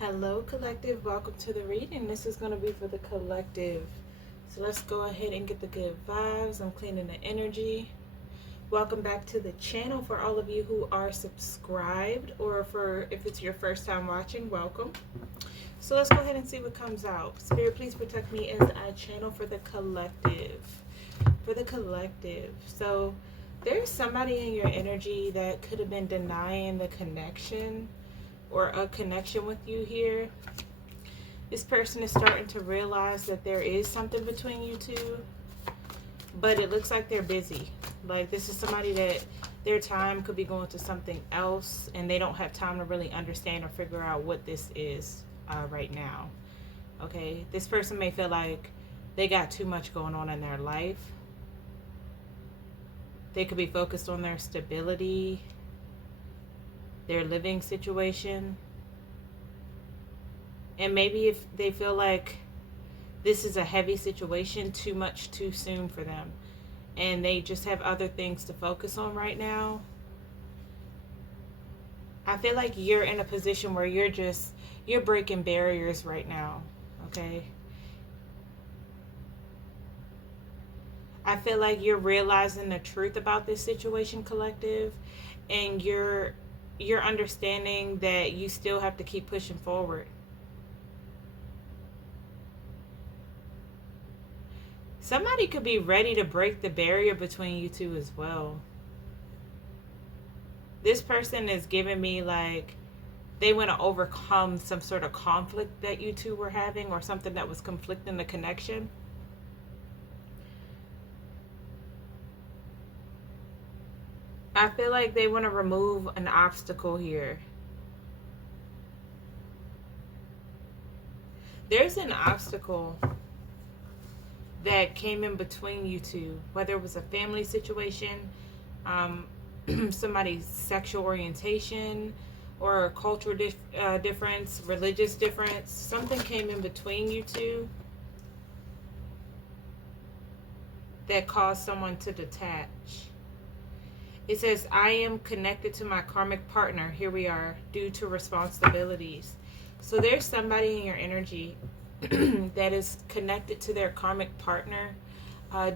Hello, collective. Welcome to the reading. This is going to be for the collective. So let's go ahead and get the good vibes. I'm cleaning the energy. Welcome back to the channel for all of you who are subscribed, or for if it's your first time watching, welcome. So let's go ahead and see what comes out. Spirit, please protect me as I channel for the collective. For the collective. So there's somebody in your energy that could have been denying the connection or a connection with you here. This person is starting to realize that there is something between you two, but it looks like they're busy. Like this is somebody that their time could be going to something else and they don't have time to really understand or figure out what this is right now. Okay, this person may feel like they got too much going on in their life. They could be focused on their stability, their living situation. And maybe if they feel like this is a heavy situation, too much too soon for them, and they just have other things to focus on right now, I feel like you're in a position where you're breaking barriers right now, okay? I feel like you're realizing the truth about this situation, collective, and you're understanding that you still have to keep pushing forward. Somebody could be ready to break the barrier between you two as well. This person is giving me like they want to overcome some sort of conflict that you two were having, or something that was conflicting the connection. I feel like they want to remove an obstacle here. There's an obstacle that came in between you two, whether it was a family situation, somebody's sexual orientation, or a cultural difference, religious difference. Something came in between you two that caused someone to detach. It says, I am connected to my karmic partner. Here we are, due to responsibilities. So there's somebody in your energy that is connected to their karmic partner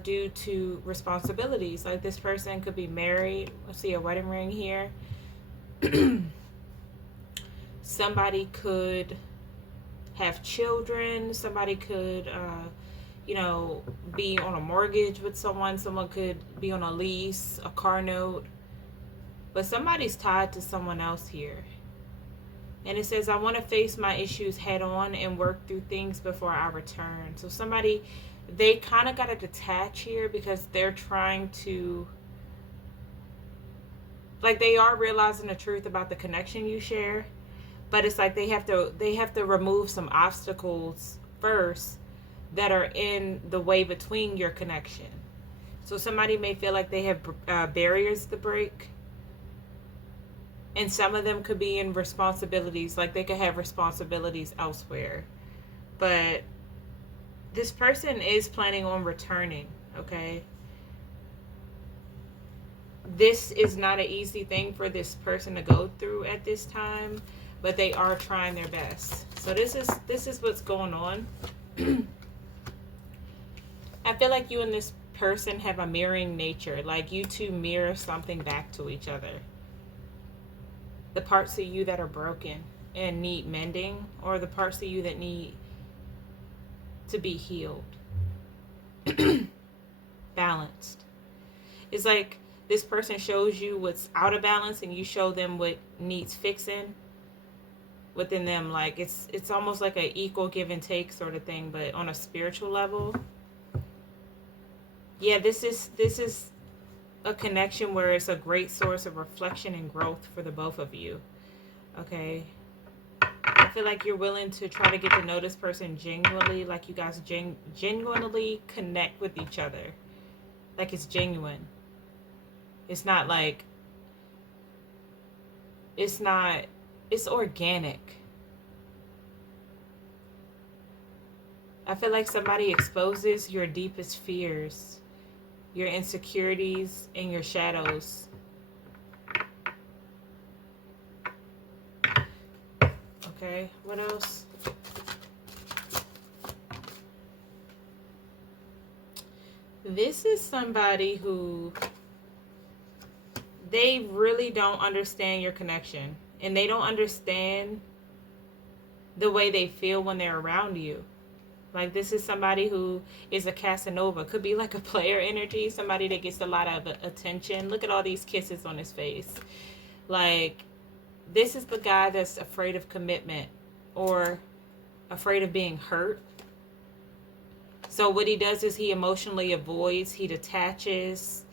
due to responsibilities. Like this person could be married. I see a wedding ring here. Somebody could have children. Somebody could, be on a mortgage with someone. Someone could be on a lease, a car note. But somebody's tied to someone else here. And it says, I want to face my issues head on and work through things before I return. So somebody, they kind of got to detach here because they're trying to, like, they are realizing the truth about the connection you share. But it's like they have to remove some obstacles first that are in the way between your connection. So somebody may feel like they have barriers to break. And some of them could be in responsibilities, like they could have responsibilities elsewhere. But this person is planning on returning, okay? This is not an easy thing for this person to go through at this time, but they are trying their best. So this is what's going on. I feel like you and this person have a mirroring nature. Like you two mirror something back to each other. The parts of you that are broken and need mending, or the parts of you that need to be healed. Balanced. It's like this person shows you what's out of balance and you show them what needs fixing within them. Like it's almost like an equal give and take sort of thing, but on a spiritual level. Yeah, this is a connection where it's a great source of reflection and growth for the both of you. Okay, I feel like you're willing to try to get to know this person genuinely, like you guys genuinely connect with each other, like it's genuine. It's not like it's organic. I feel like somebody exposes your deepest fears, your insecurities, and your shadows. Okay, what else? This is somebody who, they really don't understand your connection, and they don't understand the way they feel when they're around you. Like, this is somebody who is a Casanova. Could be like a player energy, somebody that gets a lot of attention. Look at all these kisses on his face. Like, this is the guy that's afraid of commitment or afraid of being hurt. So what he does is he emotionally avoids, he detaches.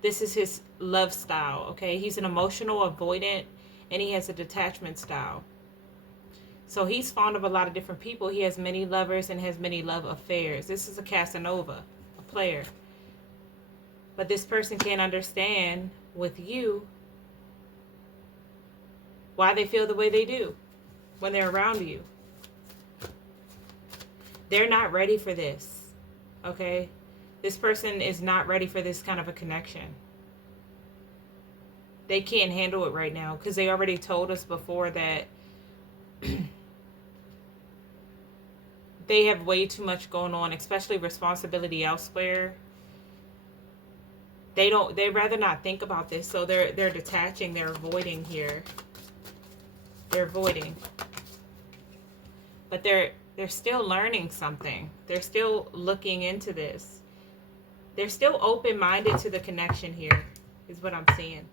This is his love style, okay? He's an emotional avoidant, and he has a detachment style. So he's fond of a lot of different people. He has many lovers and has many love affairs. This is a Casanova, a player. But this person can't understand with you why they feel the way they do when they're around you. They're not ready for this, okay? This person is not ready for this kind of a connection. They can't handle it right now because they already told us before that they have way too much going on, especially responsibility elsewhere. They'd rather not think about this, so they're detaching, they're avoiding here. They're avoiding. But they're still learning something. They're still looking into this. They're still open-minded to the connection here, is what I'm seeing.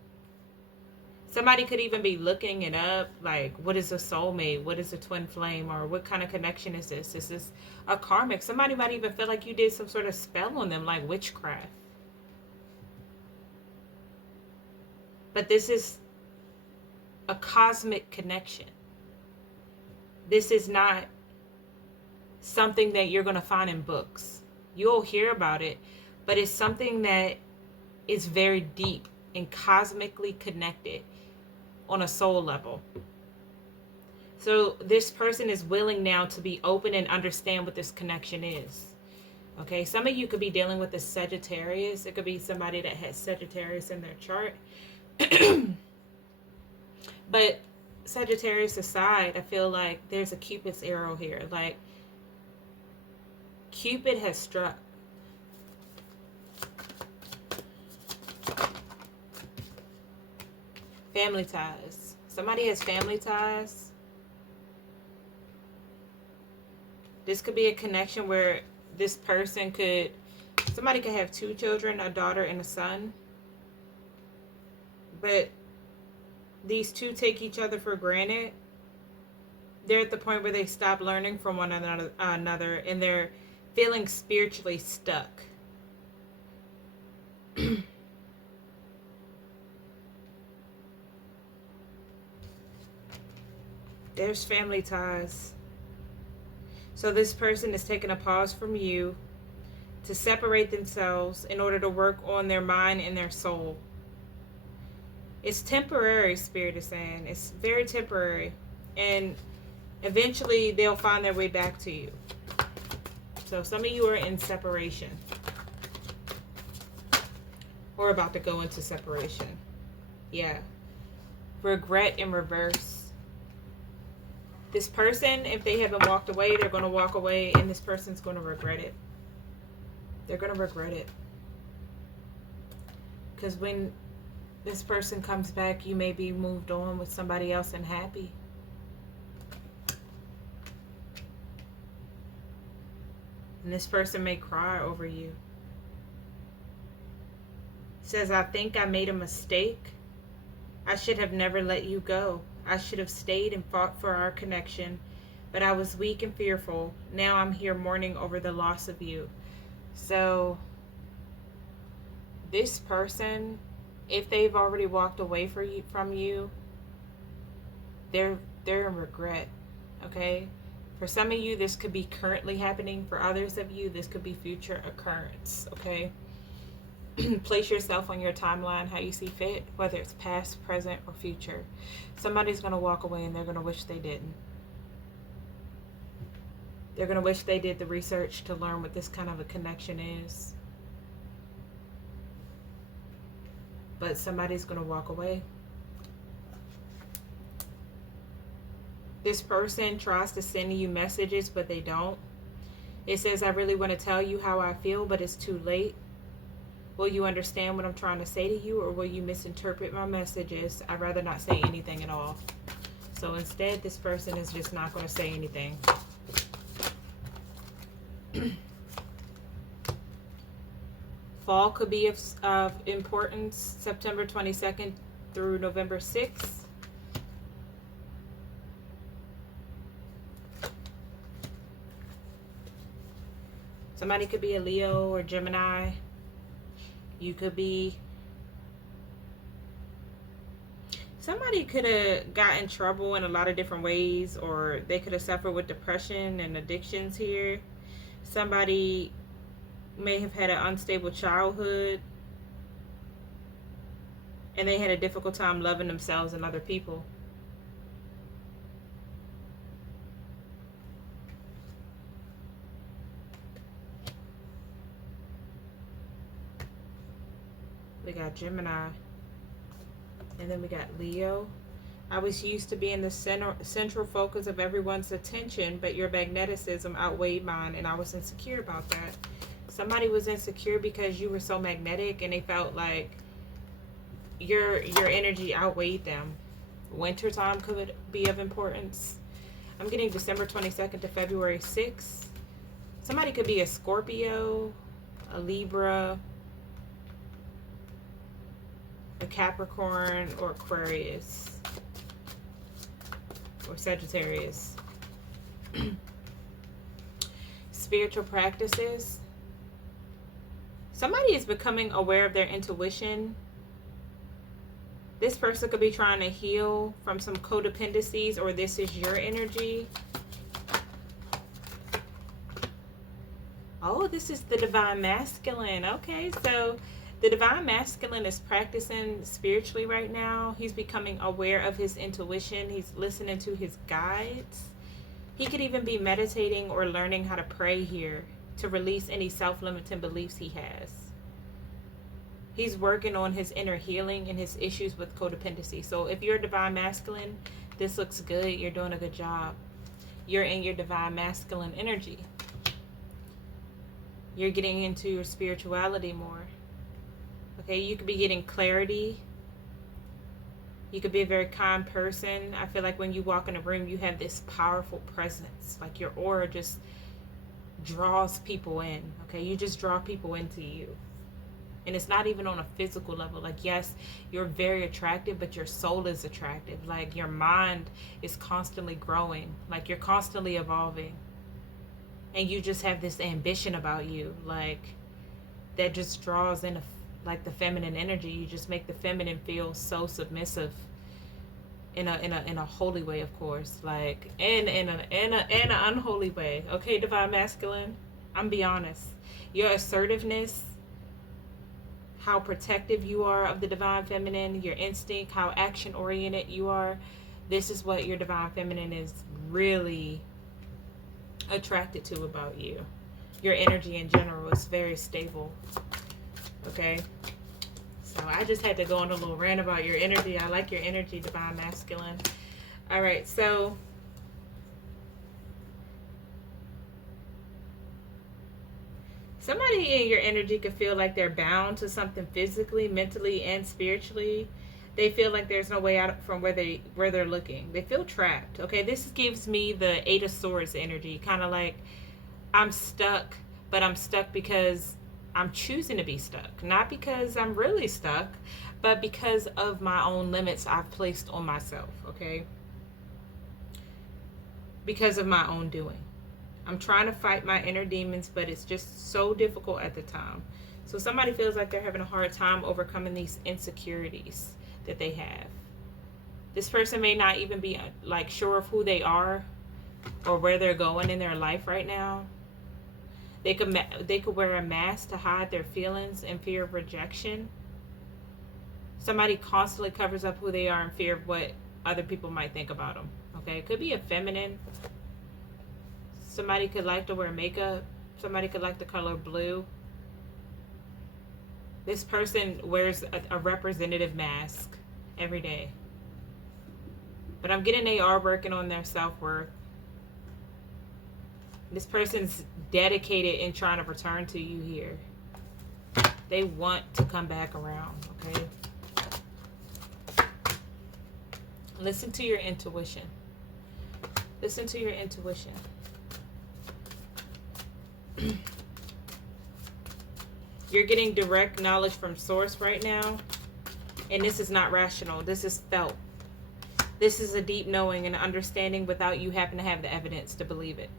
Somebody could even be looking it up, like, what is a soulmate? What is a twin flame? Or what kind of connection is this? Is this a karmic? Somebody might even feel like you did some sort of spell on them, like witchcraft. But this is a cosmic connection. This is not something that you're going to find in books. You'll hear about it, but it's something that is very deep and cosmically connected on a soul level. So this person is willing now to be open and understand what this connection is. Okay, some of you could be dealing with a Sagittarius. It could be somebody that has Sagittarius in their chart. But Sagittarius aside, I feel like there's a Cupid's arrow here. Like, Cupid has struck. Family ties. Somebody has family ties. This could be a connection where this person could, somebody could have two children, a daughter and a son. But these two take each other for granted. They're at the point where they stop learning from one another, and they're feeling spiritually stuck. There's family ties. So this person is taking a pause from you to separate themselves in order to work on their mind and their soul. It's temporary, Spirit is saying. It's very temporary. And eventually they'll find their way back to you. So some of you are in separation. Or about to go into separation. Yeah. Regret in reverse. This person, if they haven't walked away, they're going to walk away, and this person's going to regret it. They're going to regret it. Because when this person comes back, you may be moved on with somebody else and happy. And this person may cry over you. It says, I think I made a mistake. I should have never let you go. I should have stayed and fought for our connection, but I was weak and fearful. Now I'm here mourning over the loss of you. So this person, if they've already walked away from you, they're in regret. Okay? For some of you, this could be currently happening. For others of you, this could be future occurrence. Okay? Place yourself on your timeline how you see fit, whether it's past, present, or future. Somebody's going to walk away and they're going to wish they didn't. They're going to wish they did the research to learn what this kind of a connection is. But somebody's going to walk away. This person tries to send you messages, but they don't. It says, I really want to tell you how I feel, but it's too late. Will you understand what I'm trying to say to you, or will you misinterpret my messages? I'd rather not say anything at all. So instead, this person is just not going to say anything. Fall could be of importance, September 22nd through November 6th. Somebody could be a Leo or Gemini. You could be... Somebody could have gotten in trouble in a lot of different ways, or they could have suffered with depression and addictions here. Somebody may have had an unstable childhood, and they had a difficult time loving themselves and other people. We got Gemini. And then we got Leo. I was used to being the central focus of everyone's attention, but your magnetism outweighed mine, and I was insecure about that. Somebody was insecure because you were so magnetic, and they felt like your energy outweighed them. Wintertime could be of importance. I'm getting December 22nd to February 6th. Somebody could be a Scorpio, a Libra, a Capricorn, or Aquarius, or Sagittarius. Spiritual practices. Somebody is becoming aware of their intuition. This person could be trying to heal from some codependencies, or this is your energy. Oh, this is the Divine Masculine. Okay, so the Divine Masculine is practicing spiritually right now. He's becoming aware of his intuition. He's listening to his guides. He could even be meditating or learning how to pray here to release any self-limiting beliefs he has. He's working on his inner healing and his issues with codependency. So if you're a Divine Masculine, this looks good. You're doing a good job. You're in your Divine Masculine energy. You're getting into your spirituality more. Okay, you could be getting clarity. You could be a very kind person. I feel like when you walk in a room, you have this powerful presence. Like your aura just draws people in. Okay, you just draw people into you. And it's not even on a physical level. Like, yes, you're very attractive, but your soul is attractive. Like, your mind is constantly growing. Like, you're constantly evolving. And you just have this ambition about you. Like, that just draws in like the feminine energy. You just make the feminine feel so submissive in a holy way, of course. Like, in an unholy way. Okay, Divine Masculine, I'm be honest. Your assertiveness, how protective you are of the Divine Feminine, your instinct, how action oriented you are, this is what your Divine Feminine is really attracted to about you. Your energy in general is very stable. Okay, so I just had to go on a little rant about your energy. I like your energy, Divine Masculine. All right, so somebody in your energy could feel like they're bound to something physically, mentally, and spiritually. They feel like there's no way out from where they're looking. They feel trapped. Okay, this gives me the Eight of Swords energy, kind of like I'm stuck, but I'm stuck because I'm choosing to be stuck. Not because I'm really stuck, but because of my own limits I've placed on myself, okay? Because of my own doing. I'm trying to fight my inner demons, but it's just so difficult at the time. So somebody feels like they're having a hard time overcoming these insecurities that they have. This person may not even be like sure of who they are or where they're going in their life right now. They could wear a mask to hide their feelings and fear of rejection. Somebody constantly covers up who they are in fear of what other people might think about them. Okay, it could be a feminine. Somebody could like to wear makeup. Somebody could like the color blue. This person wears a representative mask every day. But I'm getting they are working on their self-worth. This person's dedicated in trying to return to you here. They want to come back around, okay? Listen to your intuition. Listen to your intuition. You're getting direct knowledge from source right now. And this is not rational. This is felt. This is a deep knowing and understanding without you having to have the evidence to believe it.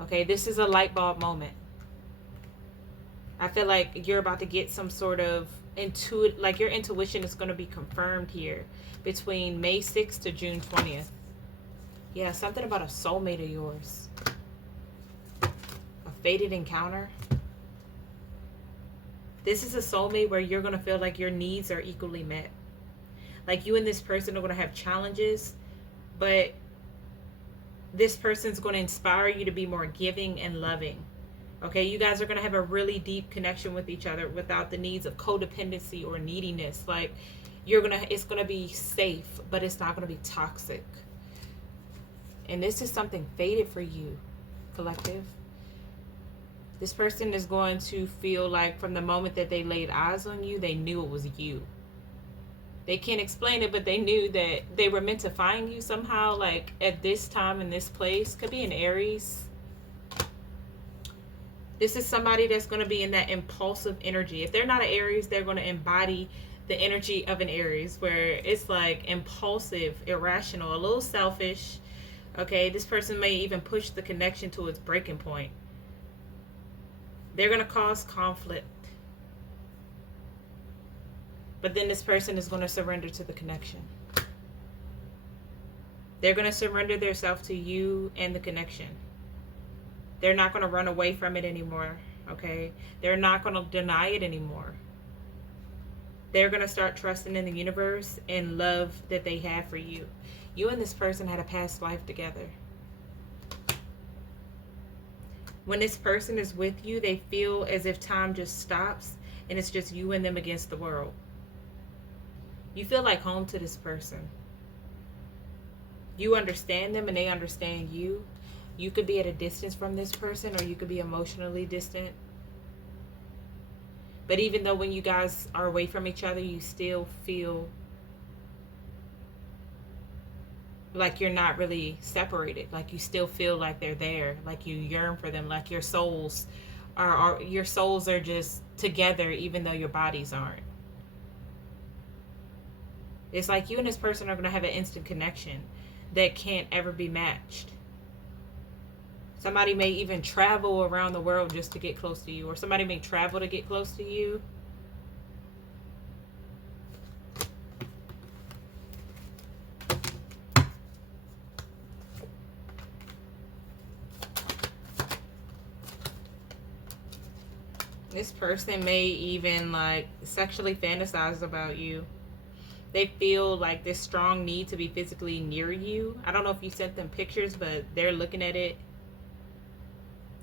Okay, this is a light bulb moment. I feel like you're about to get some sort of like your intuition is going to be confirmed here between May 6th to June 20th. Yeah, something about a soulmate of yours. A fated encounter. This is a soulmate where you're going to feel like your needs are equally met. Like you and this person are going to have challenges, but this person's going to inspire you to be more giving and loving. Okay, you guys are going to have a really deep connection with each other without the needs of codependency or neediness. Like it's going to be safe, but it's not going to be toxic. And this is something fated for you, collective. This person is going to feel like from the moment that they laid eyes on you, they knew it was you. They can't explain it, but they knew that they were meant to find you somehow, like at this time in this place. Could be an Aries. This is somebody that's going to be in that impulsive energy. If they're not an Aries, they're going to embody the energy of an Aries, where it's like impulsive, irrational, a little selfish. Okay, this person may even push the connection to its breaking point. They're going to cause conflict. But then this person is going to surrender to the connection. They're going to surrender themselves to you and the connection. They're not going to run away from it anymore, okay? They're not going to deny it anymore. They're going to start trusting in the universe and love that they have for you. You and this person had a past life together. When this person is with you, they feel as if time just stops and it's just you and them against the world. You feel like home to this person. You understand them and they understand you. You could be at a distance from this person, or you could be emotionally distant. But even though when you guys are away from each other, you still feel like you're not really separated. Like you still feel like they're there. Like you yearn for them. Like your souls are just together, even though your bodies aren't. It's like you and this person are going to have an instant connection that can't ever be matched. Somebody may even travel around the world just to get close to you, or somebody may travel to get close to you. This person may even like sexually fantasize about you. They feel like this strong need to be physically near you. I don't know if you sent them pictures, but they're looking at it.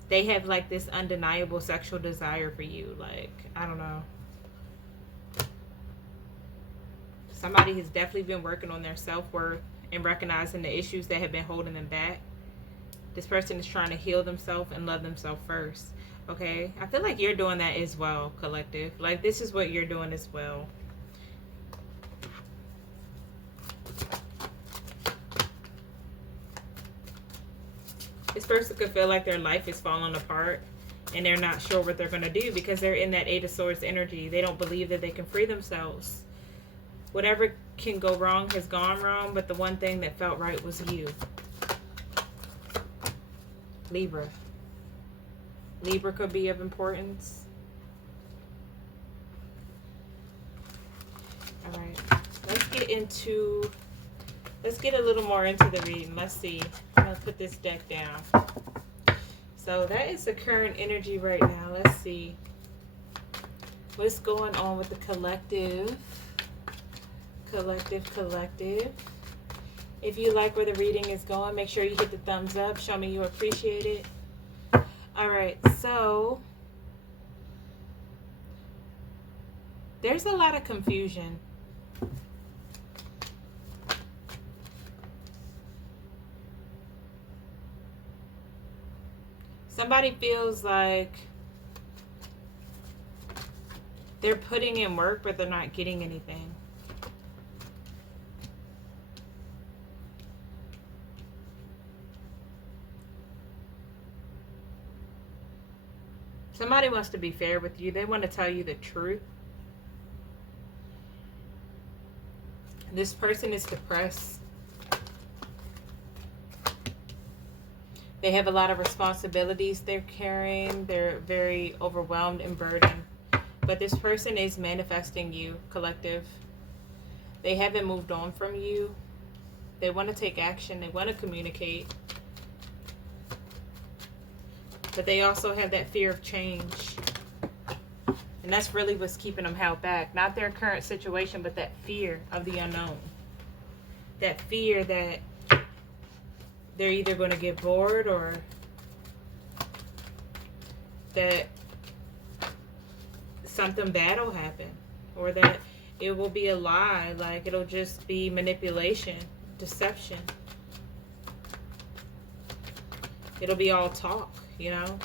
They have like this undeniable sexual desire for you. Like, I don't know. Somebody has definitely been working on their self-worth and recognizing the issues that have been holding them back. This person is trying to heal themselves and love themselves first. Okay? I feel like you're doing that as well, collective. Like, this is what you're doing as well. This person could feel like their life is falling apart and they're not sure what they're going to do because they're in that Eight of Swords energy. They don't believe that they can free themselves. Whatever can go wrong has gone wrong, but the one thing that felt right was you. Libra. Libra could be of importance. All right. Let's get a little more into the reading. Let's see. I'm going to put this deck down. So that is the current energy right now. Let's see. What's going on with the collective? Collective. If you like where the reading is going, make sure you hit the thumbs up. Show me you appreciate it. All right. So there's a lot of confusion. Somebody feels like they're putting in work, but they're not getting anything. Somebody wants to be fair with you. They want to tell you the truth. This person is depressed. They have a lot of responsibilities they're carrying. They're very overwhelmed and burdened. But this person is manifesting you, collective. They haven't moved on from you. They want to take action. They want to communicate. But they also have that fear of change. And that's really what's keeping them held back. Not their current situation, but that fear of the unknown. That fear that they're either going to get bored or that something bad will happen. Or that it will be a lie. Like it'll just be manipulation, deception. It'll be all talk, you know?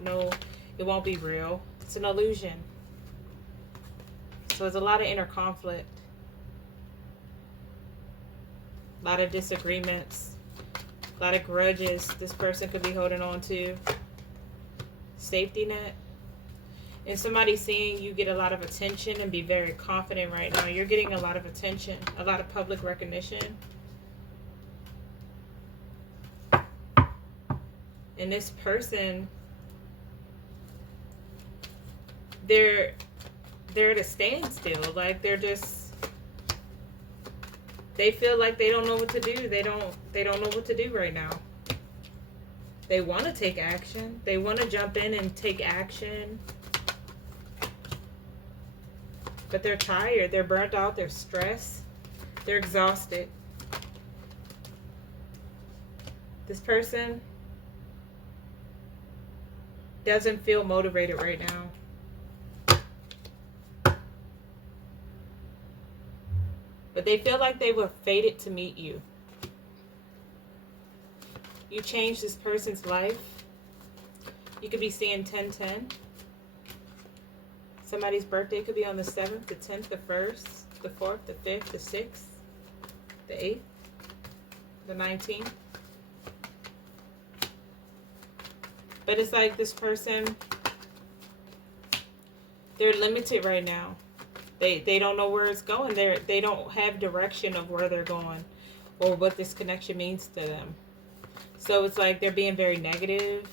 No, it won't be real. It's an illusion. So there's a lot of inner conflict. A lot of disagreements. A lot of grudges this person could be holding on to. Safety net. And somebody seeing you get a lot of attention and be very confident right now. You're getting a lot of attention. A lot of public recognition. And this person, they're at a standstill. Like they're just, they feel like they don't know what to do. They don't know what to do right now. They want to take action. They want to jump in and take action. But they're tired. They're burnt out. They're stressed. They're exhausted. This person doesn't feel motivated right now. But they feel like they were fated to meet you. You changed this person's life. You could be seeing 10-10. Somebody's birthday could be on the 7th, the 10th, the 1st, the 4th, the 5th, the 6th, the 8th, the 19th. But it's like this person, they're limited right now. They don't know where it's going. They don't have direction of where they're going or what this connection means to them. So it's like they're being very negative.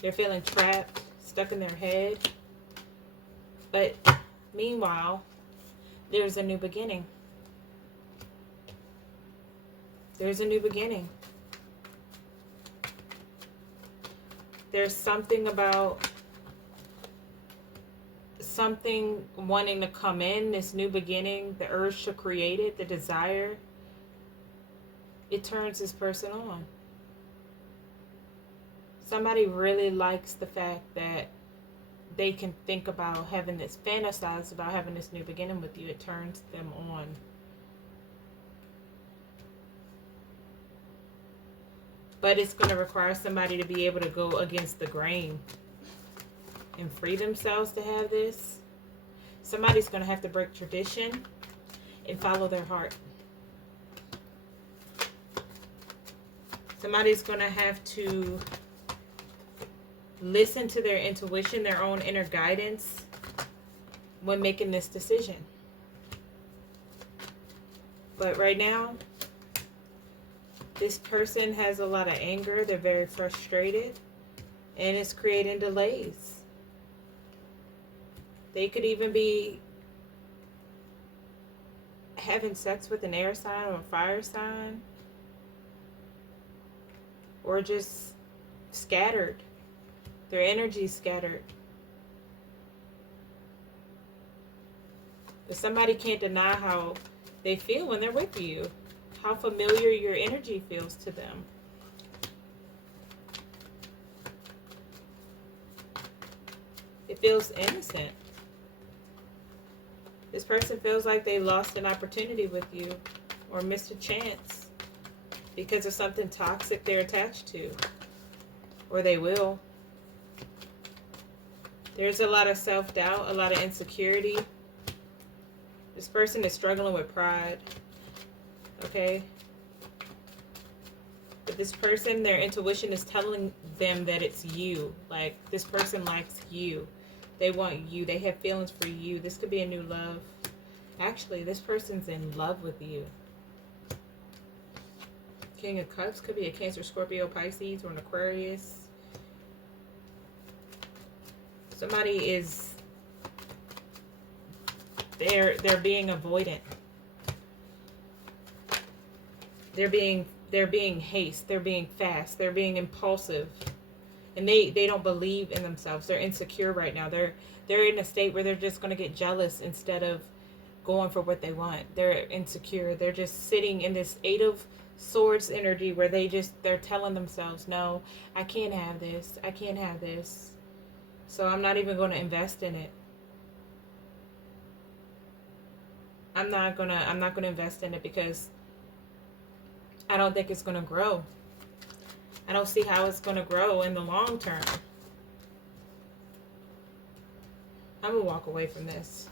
They're feeling trapped, stuck in their head. But meanwhile, there's a new beginning. There's a new beginning. There's something about something wanting to come in, this new beginning, the urge to create it, the desire. It turns this person on. Somebody really likes the fact that they can think about having this, fantasize about having this new beginning with you. It turns them on. But it's going to require somebody to be able to go against the grain and free themselves to have this. Somebody's going to have to break tradition and follow their heart. Somebody's going to have to listen to their intuition, their own inner guidance when making this decision. But right now, this person has a lot of anger. They're very frustrated. And it's creating delays. They could even be having sex with an air sign or a fire sign. Or just scattered. Their energy's scattered. But somebody can't deny how they feel when they're with you. How familiar your energy feels to them. It feels innocent. This person feels like they lost an opportunity with you or missed a chance because of something toxic they're attached to. or they will. There's a lot of self-doubt, a lot of insecurity. This person is struggling with pride. Okay? But this person, their intuition is telling them that it's you. Like, this person likes you. They want you. They have feelings for you. This could be a new love. Actually, this person's in love with you. King of Cups could be a Cancer, Scorpio, Pisces, or an Aquarius. Somebody is, they're being avoidant. They're being haste. They're being fast. They're being impulsive. And they don't believe in themselves. They're insecure right now. They're in a state where they're just going to get jealous instead of going for what they want. They're insecure. They're just sitting in this Eight of Swords energy where they're telling themselves, no, I can't have this. I can't have this. So I'm not even going to invest in it. I'm not going to invest in it because I don't think it's going to grow. I don't see how it's going to grow in the long term. I'm going to walk away from this.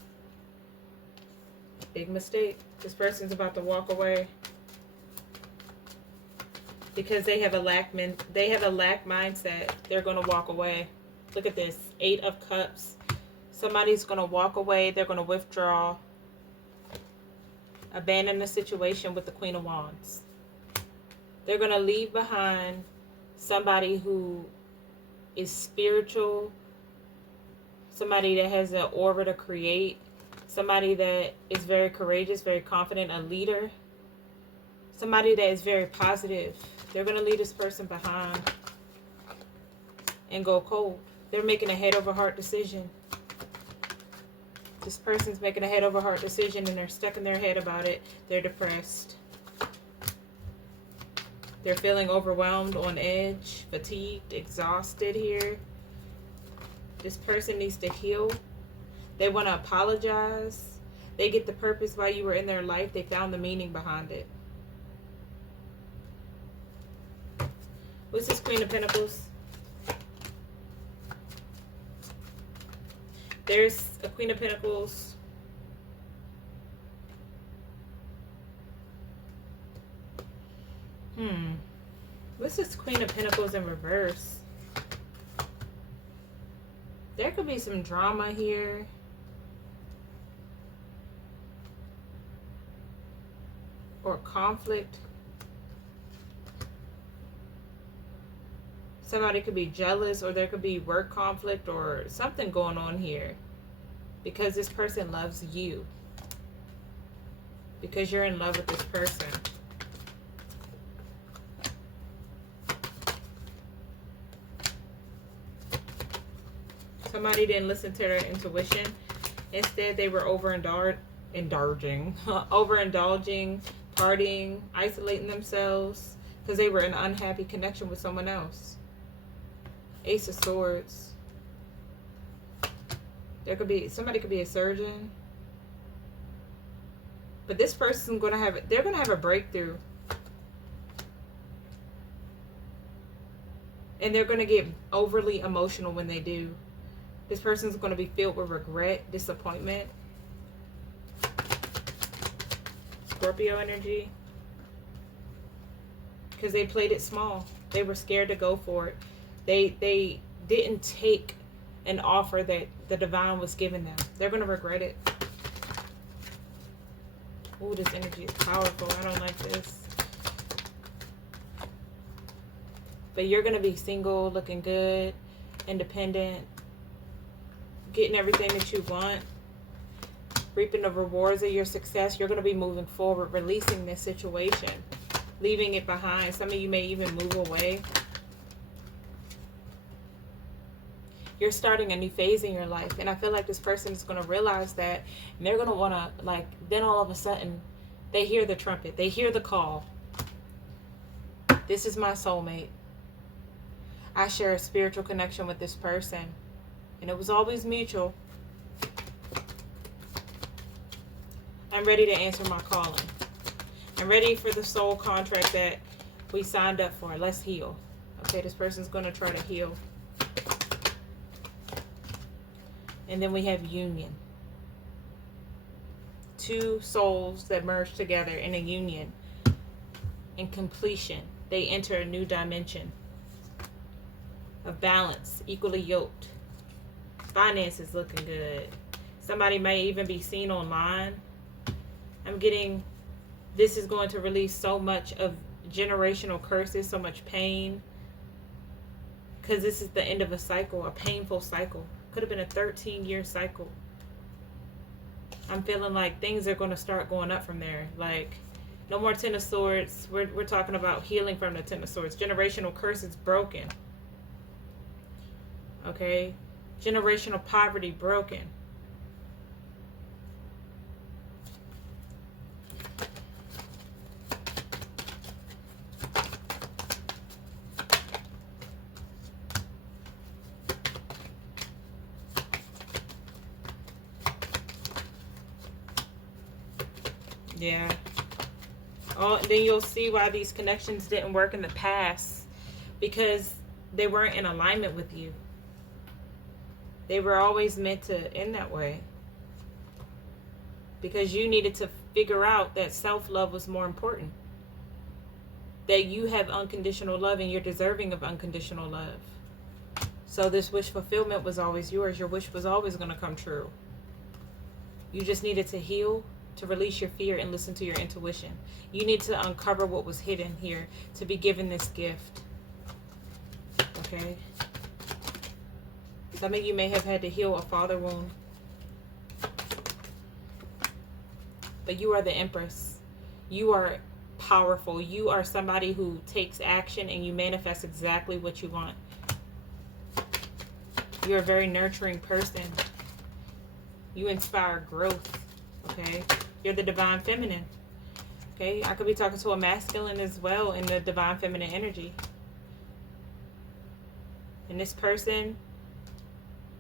Big mistake. This person's about to walk away because they have a lack mindset. They're going to walk away. Look at this. 8 of Cups. Somebody's going to walk away. They're going to withdraw. Abandon the situation with the Queen of Wands. They're going to leave behind somebody who is spiritual. Somebody that has an aura to create. Somebody that is very courageous, very confident, a leader. Somebody that is very positive. They're going to leave this person behind and go cold. They're making a head over heart decision. This person's making a head over heart decision and they're stuck in their head about it. They're depressed. They're feeling overwhelmed, on edge, fatigued, exhausted here. This person needs to heal. They want to apologize. They get the purpose why you were in their life. They found the meaning behind it. What's this Queen of Pentacles? There's a Queen of Pentacles. What's this Queen of Pentacles in reverse? There could be some drama here. Or conflict. Somebody could be jealous, or there could be work conflict or something going on here. Because this person loves you. Because you're in love with this person. Somebody didn't listen to their intuition. Instead, they were overindulging, partying, isolating themselves because they were in an unhappy connection with someone else. Ace of Swords. Somebody could be a surgeon. But this person's they're gonna have a breakthrough. And they're gonna get overly emotional when they do. This person's going to be filled with regret, disappointment. Scorpio energy. Because they played it small. They were scared to go for it. They didn't take an offer that the divine was giving them. They're going to regret it. Ooh, this energy is powerful. I don't like this. But you're going to be single, looking good, independent, getting everything that you want, reaping the rewards of your success. You're going to be moving forward, releasing this situation, leaving it behind. Some of you may even move away. You're starting a new phase in your life, and I feel like this person is going to realize that, and they're going to want to, then all of a sudden, they hear the trumpet, they hear the call. This is my soulmate. I share a spiritual connection with this person. And it was always mutual. I'm ready to answer my calling. I'm ready for the soul contract that we signed up for. Let's heal. Okay, this person's going to try to heal. And then we have union. Two souls that merge together in a union. In completion, they enter a new dimension of balance, equally yoked. Finances looking good. Somebody may even be seen online. I'm getting, this is going to release so much of generational curses, so much pain. Because this is the end of a cycle, a painful cycle. Could have been a 13-year cycle. I'm feeling like things are going to start going up from there. Like, no more Ten of Swords. We're talking about healing from the Ten of Swords. Generational curses broken. Okay? Generational poverty broken. Yeah. Oh, then you'll see why these connections didn't work in the past. Because they weren't in alignment with you. They were always meant to end that way. Because you needed to figure out that self-love was more important. That you have unconditional love and you're deserving of unconditional love. So this wish fulfillment was always yours. Your wish was always going to come true. You just needed to heal, to release your fear and listen to your intuition. You need to uncover what was hidden here to be given this gift. Okay? Some of you may have had to heal a father wound. But you are the Empress. You are powerful. You are somebody who takes action and you manifest exactly what you want. You're a very nurturing person. You inspire growth. Okay? You're the divine feminine. Okay? I could be talking to a masculine as well in the divine feminine energy. And this person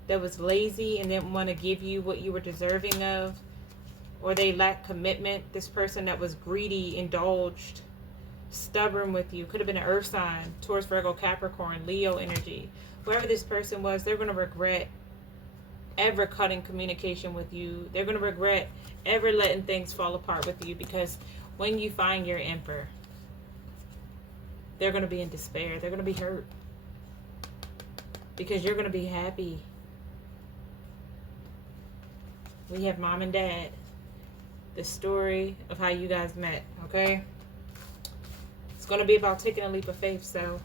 that was lazy and didn't want to give you what you were deserving of, or they lacked commitment, this person that was greedy, indulged, stubborn with you, could have been an earth sign, Taurus, Virgo, Capricorn, Leo energy. Whoever this person was, they're going to regret ever cutting communication with you. They're going to regret ever letting things fall apart with you, because when you find your emperor, they're going to be in despair. They're going to be hurt. Because you're going to be happy. We have mom and dad. The story of how you guys met, okay? It's going to be about taking a leap of faith. So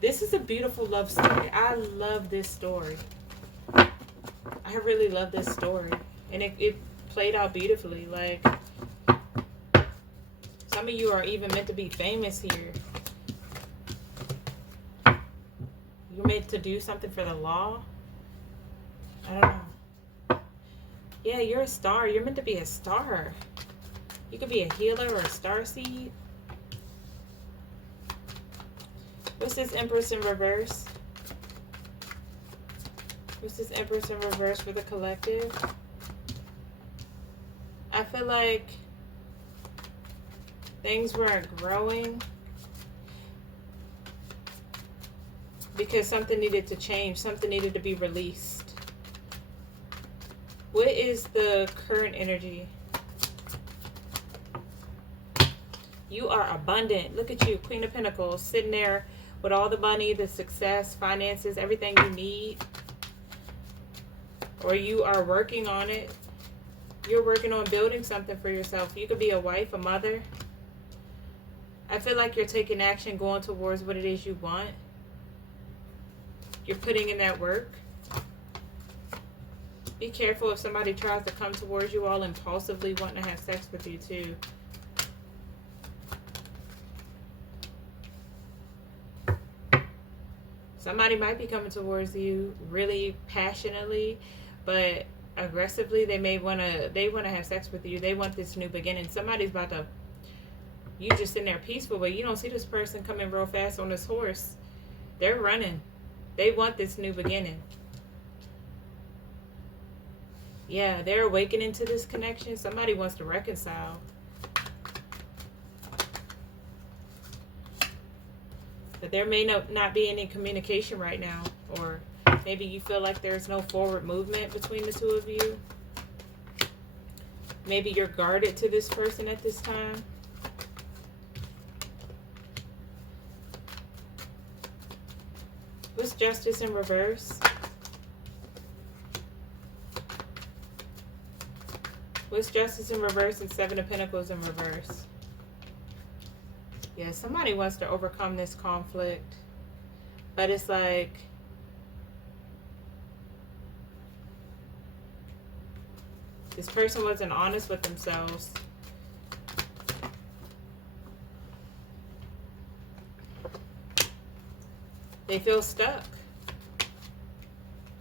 this is a beautiful love story. I love this story. I really love this story. And it played out beautifully. Like, some of you are even meant to be famous here. You're meant to do something for the law. I don't know. Yeah, you're a star. You're meant to be a star. You could be a healer or a starseed. What's this Empress in reverse? What's this Empress in reverse for the collective? I feel like things weren't growing because something needed to change. Something needed to be released. What is the current energy? You are abundant. Look at you, Queen of Pentacles, sitting there with all the money, the success, finances, everything you need. Or you are working on it. You're working on building something for yourself. You could be a wife, a mother. I feel like you're taking action, going towards what it is you want. You're putting in that work. Be careful if somebody tries to come towards you all impulsively wanting to have sex with you too. Somebody might be coming towards you really passionately, but aggressively. They want to have sex with you. They want this new beginning. Somebody's about to, you just sitting there peaceful, but you don't see this person coming real fast on this horse. They're running. They want this new beginning. Yeah, they're awakening to this connection. Somebody wants to reconcile. But there may not be any communication right now. Or maybe you feel like there's no forward movement between the two of you. Maybe you're guarded to this person at this time. What's Justice in reverse? What's Justice in reverse and Seven of Pentacles in reverse? Yeah, somebody wants to overcome this conflict. But it's like, this person wasn't honest with themselves. They feel stuck.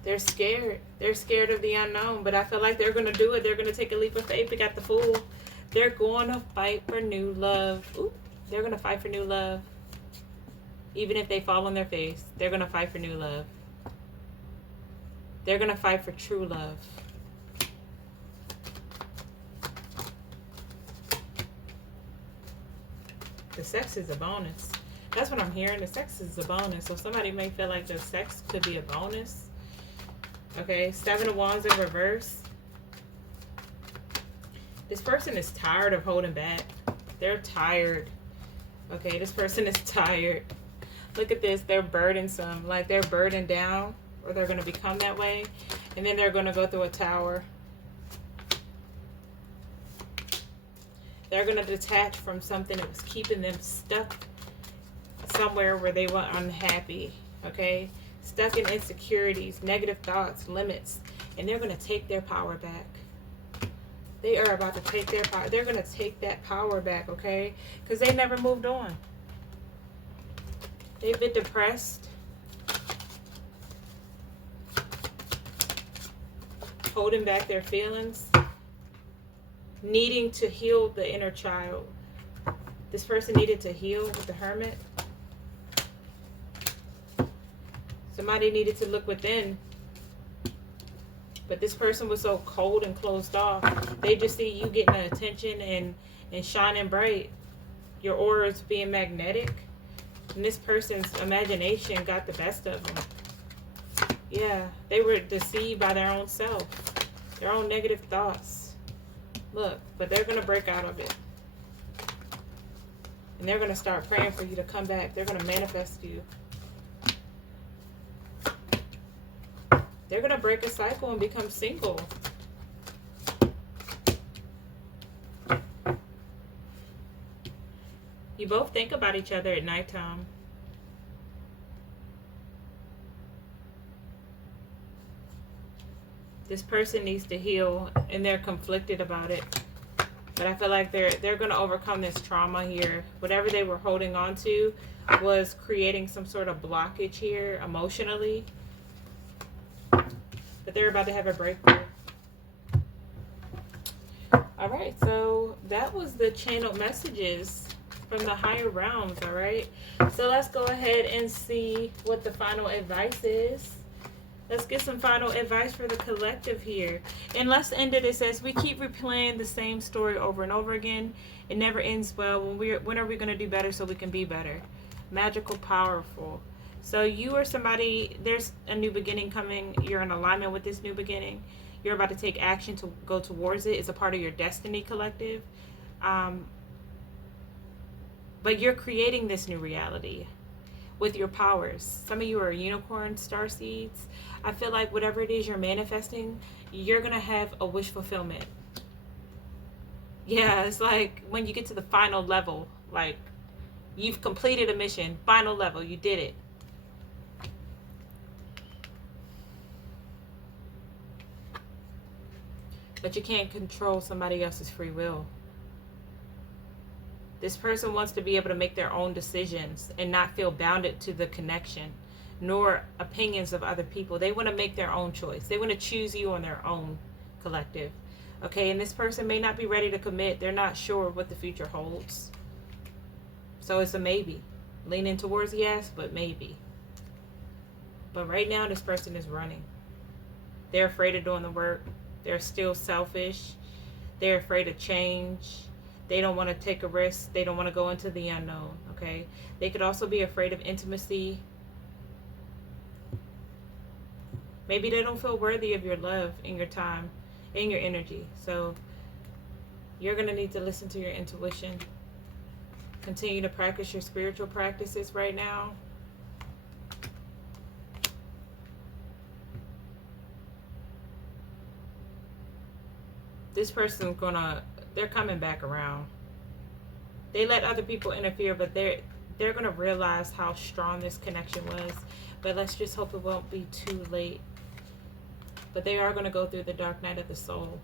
They're scared. They're scared of the unknown, but I feel like they're going to do it. They're going to take a leap of faith. We got the Fool. They're going to fight for new love. Ooh, they're going to fight for new love. Even if they fall on their face, they're going to fight for new love. They're going to fight for true love. The sex is a bonus. That's what I'm hearing. The sex is a bonus. So somebody may feel like the sex could be a bonus. Okay, Seven of Wands in reverse. This person is tired of holding back. They're tired. Okay, this person is tired. Look at this. They're burdensome. Like they're burdened down, or they're going to become that way. And then they're going to go through a tower. They're going to detach from something that was keeping them stuck somewhere where they were unhappy. Okay? Stuck in insecurities, negative thoughts, limits. And they're going to take their power back. They are about to take their power. They're going to take that power back, okay? Because they never moved on. They've been depressed. Holding back their feelings. Needing to heal the inner child. This person needed to heal with the Hermit. Somebody needed to look within. But this person was so cold and closed off. They just see you getting the attention and shining bright. Your aura is being magnetic. And this person's imagination got the best of them. Yeah, they were deceived by their own self. Their own negative thoughts. Look, but they're going to break out of it. And they're going to start praying for you to come back. They're going to manifest you. They're going to break a cycle and become single. You both think about each other at nighttime. This person needs to heal and they're conflicted about it. But I feel like they're going to overcome this trauma here. Whatever they were holding on to was creating some sort of blockage here emotionally. But they're about to have a breakthrough. All right, so that was the channeled messages from the higher realms, all right? So let's go ahead and see what the final advice is. Let's get some final advice for the collective here. And let's end it. It says, we keep replaying the same story over and over again. It never ends well. When are we going to do better so we can be better? Magical, powerful. So you or somebody, there's a new beginning coming. You're in alignment with this new beginning. You're about to take action to go towards it. It's a part of your destiny, collective. But you're creating this new reality with your powers. Some of you are unicorn star seeds. I feel like whatever it is you're manifesting, you're going to have a wish fulfillment. Yeah, it's like when you get to the final level, like you've completed a mission, final level, you did it. But you can't control somebody else's free will. This person wants to be able to make their own decisions and not feel bounded to the connection nor opinions of other people. They want to make their own choice. They want to choose you on their own, collective. Okay, and this person may not be ready to commit. They're not sure what the future holds. So it's a maybe. Leaning towards yes, but maybe. But right now, this person is running. They're afraid of doing the work. They're still selfish. They're afraid of change. They don't want to take a risk. They don't want to go into the unknown. Okay, they could also be afraid of intimacy. Maybe they don't feel worthy of your love and your time and your energy. So you're going to need to listen to your intuition. Continue to practice your spiritual practices right now. This person's they're coming back around. They let other people interfere, but they're going to realize how strong this connection was. But let's just hope it won't be too late. But they are going to go through the dark night of the soul.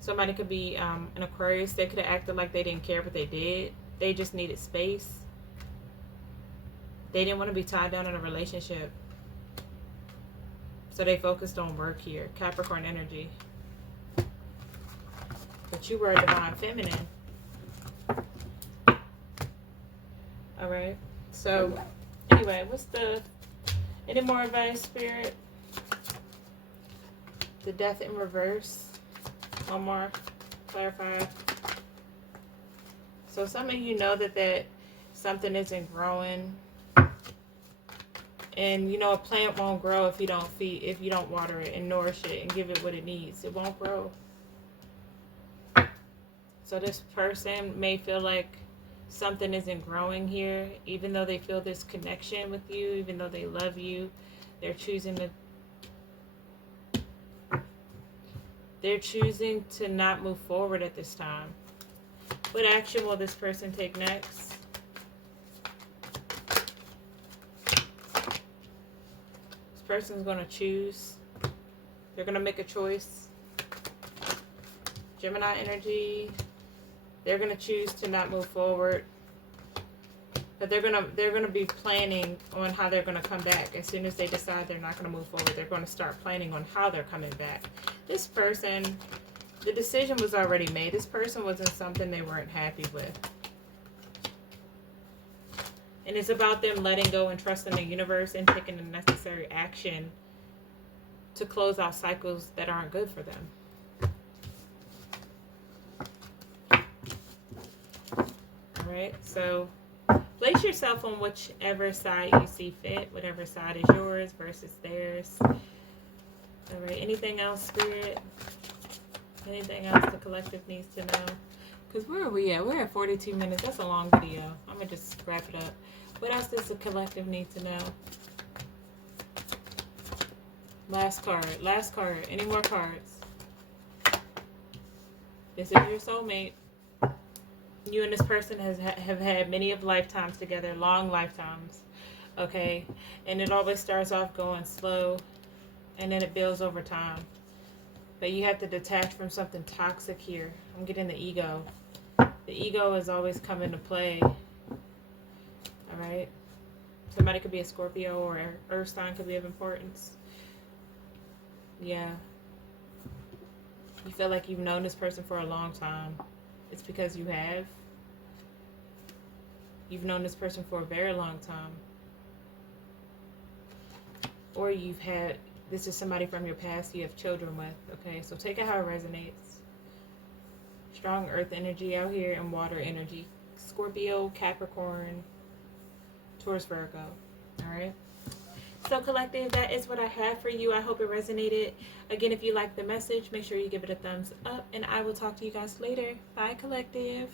Somebody could be an Aquarius. They could have acted like they didn't care, but they did. They just needed space. They didn't want to be tied down in a relationship. So they focused on work here. Capricorn energy. But you were a divine feminine. Alright. So, anyway, any more advice, Spirit? The Death in reverse. One more. Clarify. So some of you know that something isn't growing. And you know, a plant won't grow if you don't water it and nourish it and give it what it needs. It won't grow. So this person may feel like something isn't growing here, even though they feel this connection with you, even though they love you. They're choosing to not move forward at this time. What action will this person take next? This person's going to choose. They're going to make a choice. Gemini energy. They're going to choose to not move forward. But they're gonna be planning on how they're gonna come back. As soon as they decide they're not gonna move forward, they're gonna start planning on how they're coming back. This person, the decision was already made. This person wasn't something they weren't happy with. And it's about them letting go and trusting the universe and taking the necessary action to close out cycles that aren't good for them. Alright, so place yourself on whichever side you see fit, whatever side is yours versus theirs. All right, anything else, Spirit? Anything else the collective needs to know? Because where are we at? We're at 42 minutes. That's a long video. I'm going to just wrap it up. What else does the collective need to know? Last card. Last card. Any more cards? This is your soulmate. You and this person have had many of lifetimes together, long lifetimes, okay? And it always starts off going slow, and then it builds over time. But you have to detach from something toxic here. I'm getting the ego. The ego is always come into play, all right? Somebody could be a Scorpio or an Earth sign could be of importance. Yeah. You feel like you've known this person for a long time. It's because you have. You've known this person for a very long time. Or this is somebody from your past you have children with, okay? So take it how it resonates. Strong earth energy out here and water energy. Scorpio, Capricorn, Taurus, Virgo, all right? So collective, that is what I have for you. I hope it resonated. Again, if you like the message, make sure you give it a thumbs up, and I will talk to you guys later. Bye, collective.